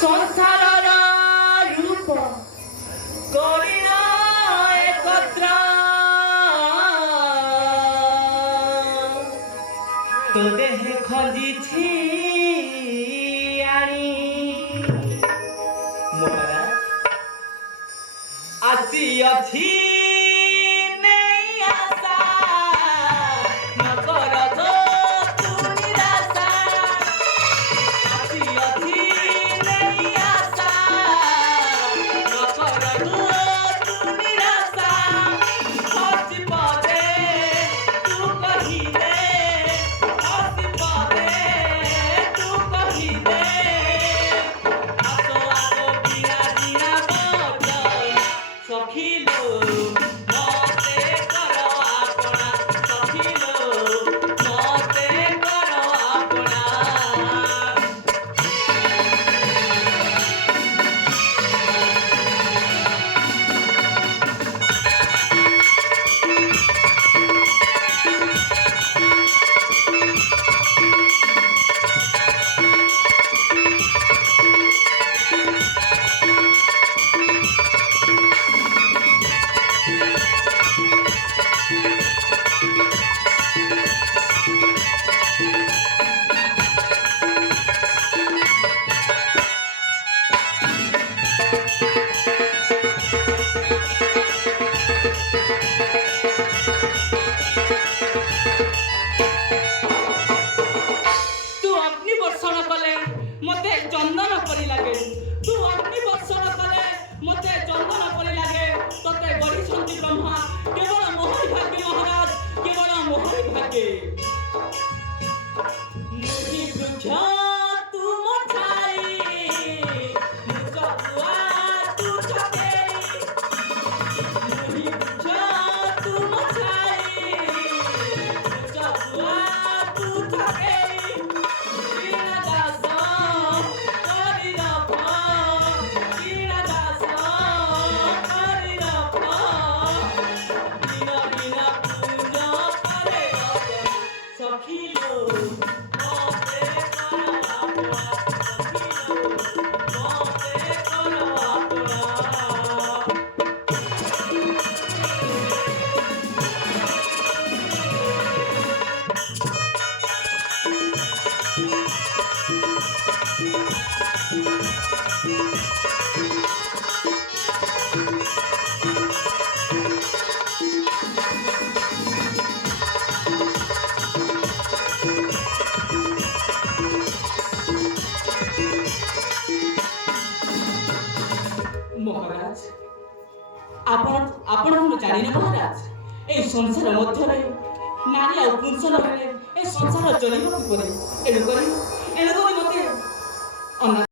संसार रूप करिना एकत्र तो देह खजिछि आनी महाराज आसी अछि मते चंदन परी लागे तू अग्नि वर्षण कले मते चंदन परी लागे तते गरी छंती ब्रह्मा केवल मोहन भाग्य महाराज केवल मोहन भाग्य मुनि वृक्ष तू मछाई मुझ बुआ तू छके मुनि वृक्ष तू मछाई मुझ बुआ तू छके महाराज आपण जानी ना महाराज ए संसार मध्य नारी आ पुरुष नहेले ए संसार चलिब किपरि एणुकरी मते